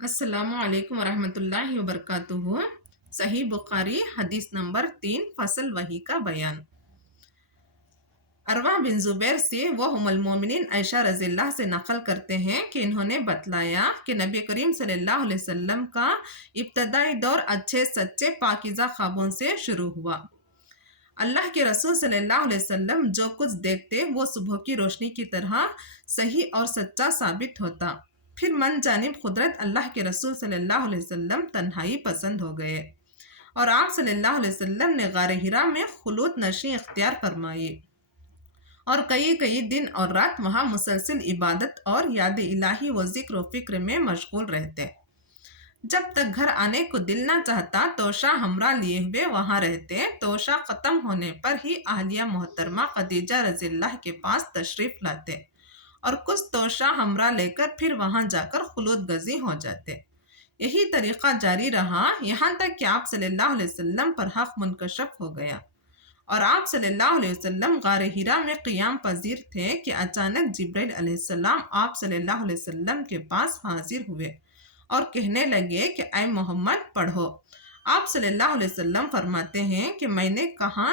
السلام علیکم ورحمۃ اللہ وبرکاتہ۔ صحیح بخاری حدیث نمبر 3 فصل وحی کا بیان۔ عروہ بن زبیر سے وہ ام المومنین عائشہ رضی اللہ سے نقل کرتے ہیں کہ انہوں نے بتلایا کہ نبی کریم صلی اللہ علیہ وسلم کا ابتدائی دور اچھے سچے پاکیزہ خوابوں سے شروع ہوا۔ اللہ کے رسول صلی اللہ علیہ وسلم جو کچھ دیکھتے وہ صبح کی روشنی کی طرح صحیح اور سچا ثابت ہوتا۔ پھر من جانب قدرت اللہ کے رسول صلی اللہ علیہ وسلم تنہائی پسند ہو گئے اور آپ صلی اللہ علیہ وسلم نے غار حرا میں خلوت نشیں اختیار فرمائی اور کئی دن اور رات وہاں مسلسل عبادت اور یاد الہی و ذکر و فکر میں مشغول رہتے۔ جب تک گھر آنے کو دل نہ چاہتا توشہ ہمراہ لیے ہوئے وہاں رہتے۔ توشہ ختم ہونے پر ہی اہلیہ محترمہ خدیجہ رضی اللہ کے پاس تشریف لاتے اور کچھ توشہ ہمراہ لے کر پھر وہاں جا کر خلوت گزی ہو جاتے۔ یہی طریقہ جاری رہا یہاں تک کہ آپ صلی اللہ علیہ وسلم پر حق منکشف ہو گیا اور آپ صلی اللہ علیہ وسلم غار حرا میں قیام پذیر تھے کہ اچانک جبرائیل علیہ السلام آپ صلی اللہ علیہ وسلم کے پاس حاضر ہوئے اور کہنے لگے کہ اے محمد پڑھو۔ آپ صلی اللہ علیہ وسلم فرماتے ہیں کہ میں نے کہا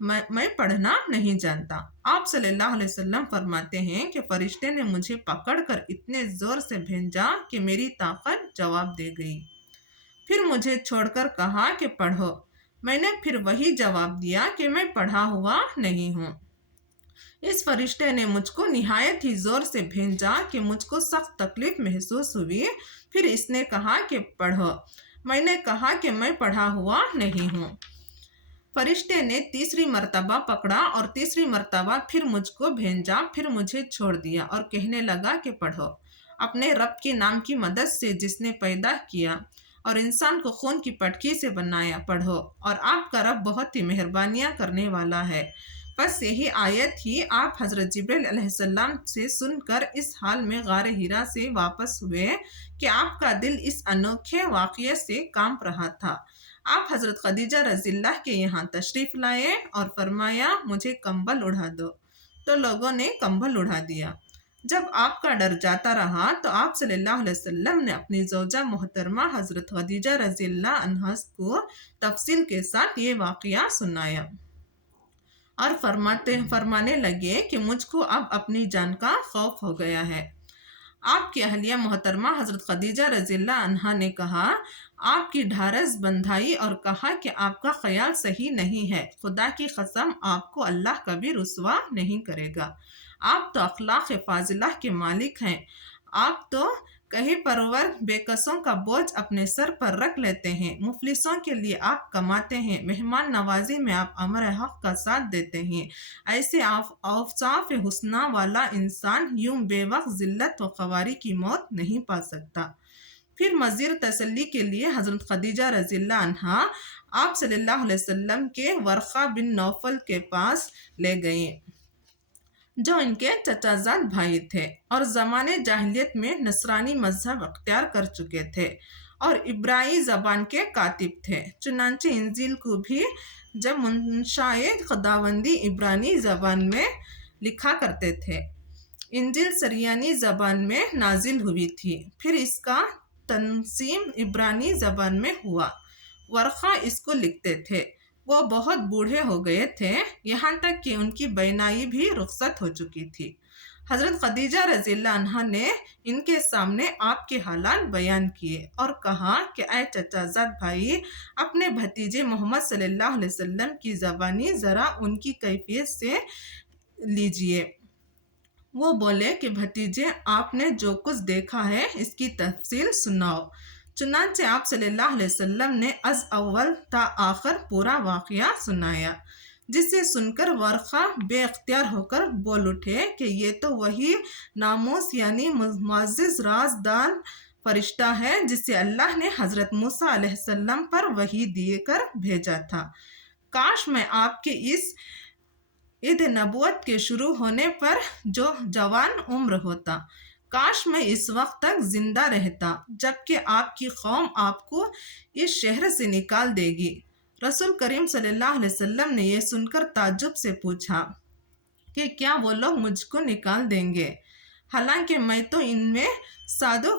میں پڑھنا نہیں جانتا۔ آپ صلی اللہ علیہ وسلم فرماتے ہیں کہ فرشتے نے مجھے پکڑ کر اتنے زور سے بھینجا کہ میری طاقت جواب دے گئی۔ پھر مجھے چھوڑ کر کہا کہ پڑھو۔ میں نے پھر وہی جواب دیا کہ میں پڑھا ہوا نہیں ہوں۔ اس فرشتے نے مجھ کو نہایت ہی زور سے بھینجا کہ مجھ کو سخت تکلیف محسوس ہوئی۔ پھر اس نے کہا کہ پڑھو۔ میں نے کہا کہ میں پڑھا ہوا نہیں ہوں۔ فرشتے نے تیسری مرتبہ پکڑا اور تیسری مرتبہ پھر مجھ کو بھینجا، پھر مجھے چھوڑ دیا اور کہنے لگا کہ پڑھو۔ اپنے رب کے نام کی مدد سے جس نے پیدا کیا اور انسان کو خون کی پٹکی سے بنایا، پڑھو، اور آپ کا رب بہت ہی مہربانیاں کرنے والا ہے۔ بس یہی آیت ہی آپ حضرت جبرائیل علیہ السلام سے سن کر اس حال میں غار حرا سے واپس ہوئے کہ آپ کا دل اس انوکھے واقعے سے کانپ رہا تھا۔ آپ حضرت خدیجہ رضی اللہ کے یہاں تشریف لائے اور فرمایا مجھے کمبل اڑا دو، تو لوگوں نے کمبل اڑا دیا۔ جب آپ کا ڈر جاتا رہا تو آپ صلی اللہ علیہ وسلم نے اپنی زوجہ محترمہ حضرت خدیجہ رضی اللہ عنہا کو تفصیل کے ساتھ یہ واقعہ سنایا اور فرمانے لگے کہ مجھ کو اب اپنی جان کا خوف ہو گیا ہے۔ آپ کی اہلیہ محترمہ حضرت خدیجہ رضی اللہ عنہا نے کہا، آپ کی ڈھارس بندھائی اور کہا کہ آپ کا خیال صحیح نہیں ہے، خدا کی قسم آپ کو اللہ کبھی رسوا نہیں کرے گا۔ آپ تو اخلاق فاضلہ کے مالک ہیں، آپ تو کہیں پرور بے کسوں کا بوجھ اپنے سر پر رکھ لیتے ہیں، مفلسوں کے لیے آپ کماتے ہیں، مہمان نوازی میں آپ امر حق کا ساتھ دیتے ہیں۔ ایسے اوصاف حسنہ والا انسان یوں بے وقت ذلت و خواری کی موت نہیں پا سکتا۔ پھر مزید تسلی کے لیے حضرت خدیجہ رضی اللہ عنہا آپ صلی اللہ علیہ وسلم کے ورقہ بن نوفل کے پاس لے گئیں جو ان کے چچا زاد بھائی تھے اور زمانے جاہلیت میں نصرانی مذہب اختیار کر چکے تھے اور عبرائی زبان کے کاتب تھے۔ چنانچہ انجیل کو بھی جب منشائے خداوندی عبرانی زبان میں لکھا کرتے تھے۔ انجیل سریانی زبان میں نازل ہوئی تھی، پھر اس کا تنظیم عبرانی زبان میں ہوا۔ ورقہ اس کو لکھتے تھے۔ وہ بہت بوڑھے ہو گئے تھے، یہاں تک کہ ان کی بینائی بھی رخصت ہو چکی تھی۔ حضرت خدیجہ رضی اللہ عنہا نے ان کے سامنے آپ کے حالات بیان کیے اور کہا کہ اے چچا زاد بھائی، اپنے بھتیجے محمد صلی اللہ علیہ وسلم کی زبانی ذرا ان کی کیفیت سے لیجئے۔ وہ بولے کہ بھتیجے، آپ نے جو کچھ دیکھا ہے اس کی تفصیل سناؤ۔ چنانچہ آپ صلی اللہ علیہ وسلم نے از اول تا آخر پورا واقعہ سنایا، جسے سن کر ورقہ بے اختیار ہو کر بول اٹھے کہ یہ تو وہی ناموس یعنی معزز رازدان فرشتہ ہے جسے اللہ نے حضرت موسیٰ علیہ السلام پر وحی دے کر بھیجا تھا۔ کاش میں آپ کے اس عہد نبوت کے شروع ہونے پر جو جوان عمر ہوتا، کاش میں اس وقت تک زندہ رہتا جبکہ آپ کی قوم آپ کو اس شہر سے نکال دے گی۔ رسول کریم صلی اللہ علیہ وسلم نے یہ سن کر تعجب سے پوچھا کہ کیا وہ لوگ مجھ کو نکال دیں گے، حالانکہ میں تو ان میں سعد و